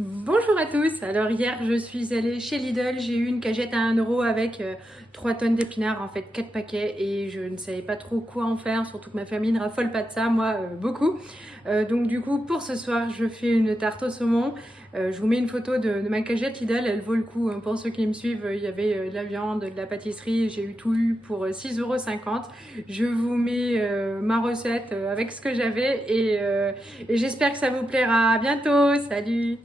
Bonjour à tous. Alors hier je suis allée chez Lidl, j'ai eu une cagette à 1 € avec 3 tonnes d'épinards, en fait 4 paquets, et je ne savais pas trop quoi en faire, surtout que ma famille ne raffole pas de ça, moi beaucoup. Donc du coup pour ce soir je fais une tarte au saumon. Je vous mets une photo de ma cagette Lidl, elle vaut le coup, hein. Pour ceux qui me suivent, il y avait de la viande, de la pâtisserie, j'ai eu tout eu pour 6,50 €. Je vous mets ma recette avec ce que j'avais et j'espère que ça vous plaira. À bientôt, salut!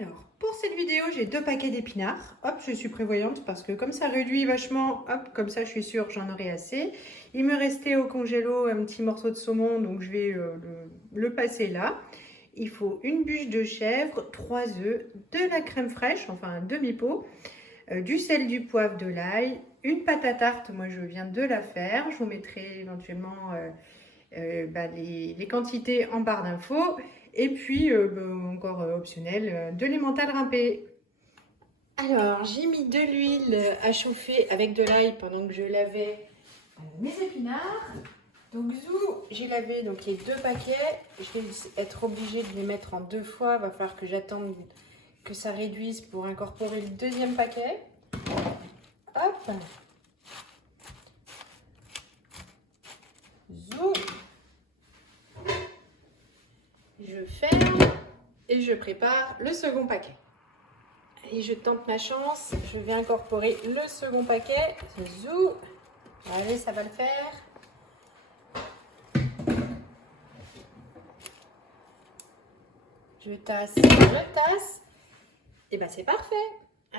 Alors, pour cette vidéo, j'ai 2 paquets d'épinards. Hop, je suis prévoyante parce que comme ça réduit vachement, hop, comme ça je suis sûre j'en aurai assez. Il me restait au congélo un petit morceau de saumon, donc je vais le passer là. Il faut une bûche de chèvre, 3 œufs, de la crème fraîche, enfin un demi-pot, du sel, du poivre, de l'ail, une pâte à tarte, moi je viens de la faire. Je vous mettrai éventuellement les quantités en barre d'infos. Et puis, encore optionnel, de l'emmental râpé. Alors, j'ai mis de l'huile à chauffer avec de l'ail pendant que je lavais mes épinards. Donc, j'ai lavé donc, les 2 paquets. Je vais être obligée de les mettre en 2 fois. Il va falloir que j'attende que ça réduise pour incorporer le deuxième paquet. Hop. Je ferme et je prépare le second paquet. Et je tente ma chance, je vais incorporer le second paquet. Allez, ça va le faire. Je tasse. Et ben c'est parfait.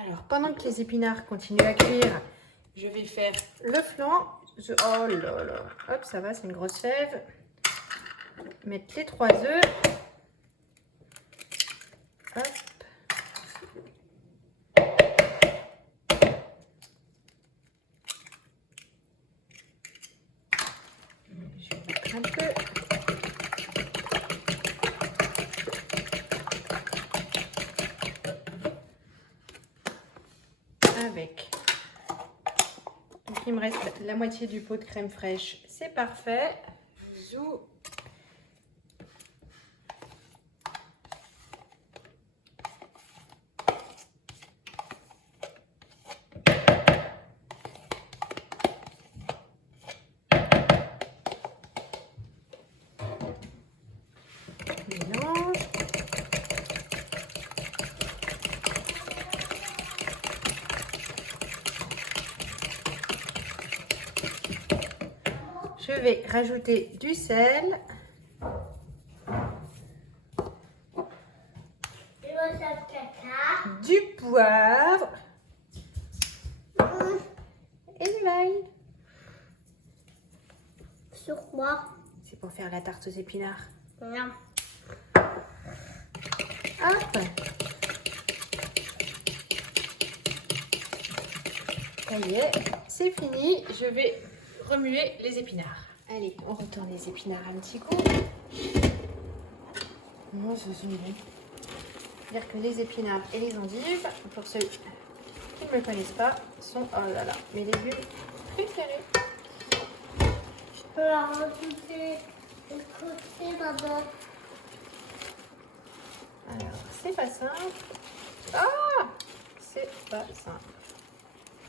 Alors, pendant que les épinards continuent à cuire, je vais faire le flan. Oh là là, hop, ça va, c'est une grosse fève. Mettre les 3 œufs. Hop. Je vais mettre un peu. Avec. Donc il me reste la moitié du pot de crème fraîche, c'est parfait. Mélange. Je vais rajouter du sel. Du poivre. Et de l'ail. Sur quoi? C'est pour faire la tarte aux épinards. Non. Hop. Ça y est, c'est fini. Je vais remuer les épinards. Allez, on retourne les épinards un petit coup. Non, ce sont bons. Dire que les épinards et les endives, pour ceux qui ne me connaissent pas, sont, oh là là, mes légumes préférés. Je peux la rajouter de côté, maman. Alors, c'est pas simple. Ah, c'est pas simple.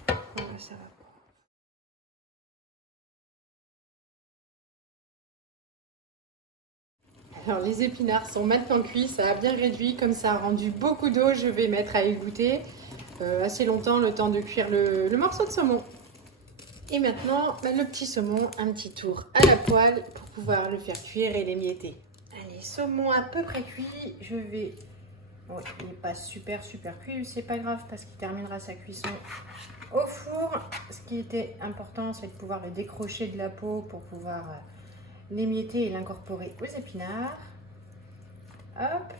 Bon, ça va. Alors les épinards sont maintenant cuits, ça a bien réduit, comme ça a rendu beaucoup d'eau, je vais mettre à égoutter assez longtemps le temps de cuire le morceau de saumon. Et maintenant, le petit saumon, un petit tour à la poêle pour pouvoir le faire cuire et l'émietter. Allez, saumon à peu près cuit, je vais... Bon, il n'est pas super cuit, c'est pas grave parce qu'il terminera sa cuisson au four. Ce qui était important, c'est de pouvoir le décrocher de la peau pour pouvoir... l'émietter et l'incorporer aux épinards. Hop.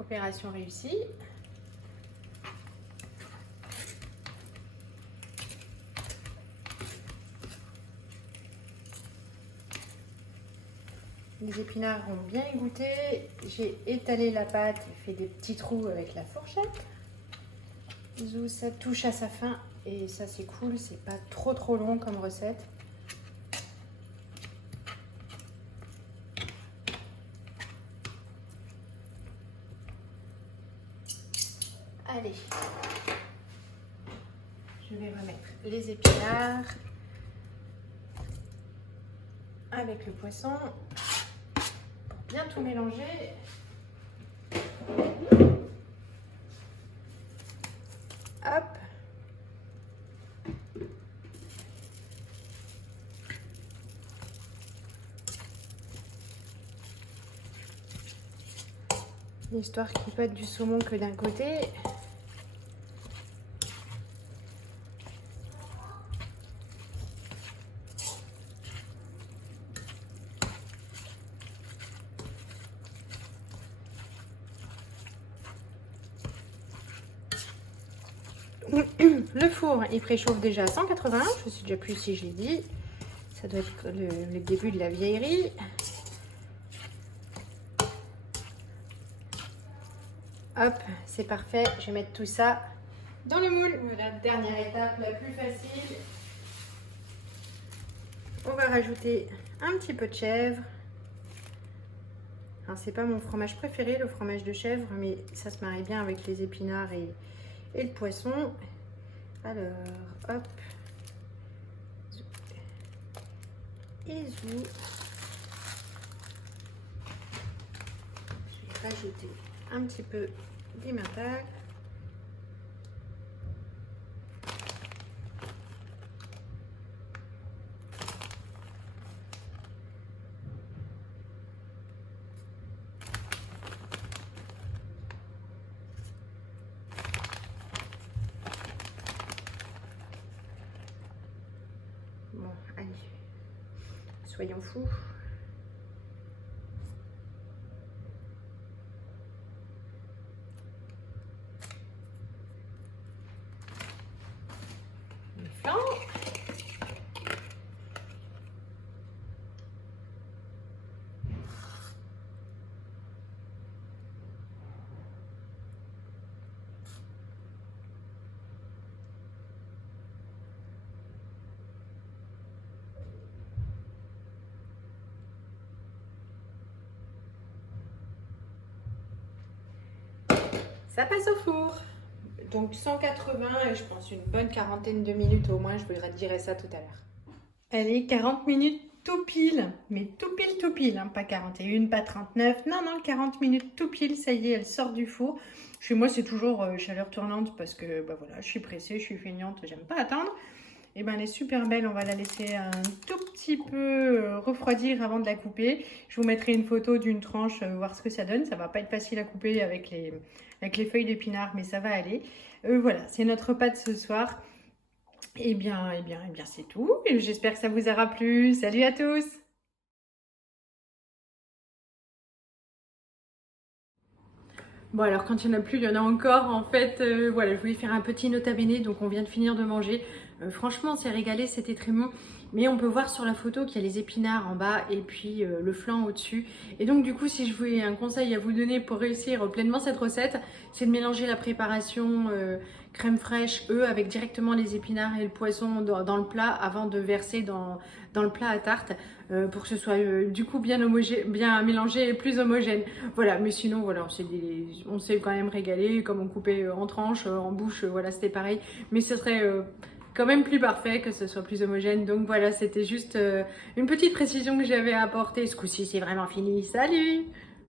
Opération réussie. Les épinards ont bien égoutté. J'ai étalé la pâte et fait des petits trous avec la fourchette. Ça touche à sa fin et ça c'est cool, c'est pas trop long comme recette. Allez, je vais remettre les épinards avec le poisson pour bien tout mélanger. Hop. Histoire qu'il n'y ait pas du saumon que d'un côté. Le four, il préchauffe déjà à 180. Je ne sais déjà plus si je l'ai dit. Ça doit être le début de la vieillerie. Hop, c'est parfait. Je vais mettre tout ça dans le moule. Voilà, dernière étape, la plus facile. On va rajouter un petit peu de chèvre. Alors, c'est pas mon fromage préféré, le fromage de chèvre, mais ça se marie bien avec les épinards et le poisson. Alors, hop. Et zou. Je vais rajouter un petit peu d'emmental. Bon, allez, soyons fous. Les flancs. Ça passe au four. Donc 180 et je pense une bonne quarantaine de minutes au moins, je vous dirai ça tout à l'heure. Allez, 40 minutes tout pile, mais tout pile, hein, pas 41, pas 39, non, 40 minutes tout pile, ça y est, elle sort du four. Chez moi, c'est toujours chaleur tournante parce que bah, voilà, je suis pressée, je suis feignante, j'aime pas attendre. Et ben elle est super belle, on va la laisser un tout petit peu refroidir avant de la couper. Je vous mettrai une photo d'une tranche, voir ce que ça donne. Ça va pas être facile à couper avec les feuilles d'épinards, mais ça va aller. Voilà, c'est notre pâte ce soir. Et bien, c'est tout. J'espère que ça vous aura plu. Salut à tous! Bon alors quand il n'y en a plus, il y en a encore. En fait, voilà, je voulais faire un petit nota bene, donc on vient de finir de manger. Franchement, on s'est régalé, c'était très bon. Mais on peut voir sur la photo qu'il y a les épinards en bas et puis le flan au-dessus. Et donc du coup, si je voulais un conseil à vous donner pour réussir pleinement cette recette, c'est de mélanger la préparation crème fraîche, avec directement les épinards et le poisson dans le plat avant de verser dans le plat à tarte pour que ce soit du coup bien mélangé et plus homogène. Voilà, mais sinon voilà, on s'est quand même régalé, comme on coupait en tranches, en bouche, voilà, c'était pareil. Mais ce serait quand même plus parfait, que ce soit plus homogène. Donc voilà, c'était juste une petite précision que j'avais à apporter. Ce coup-ci, c'est vraiment fini. Salut!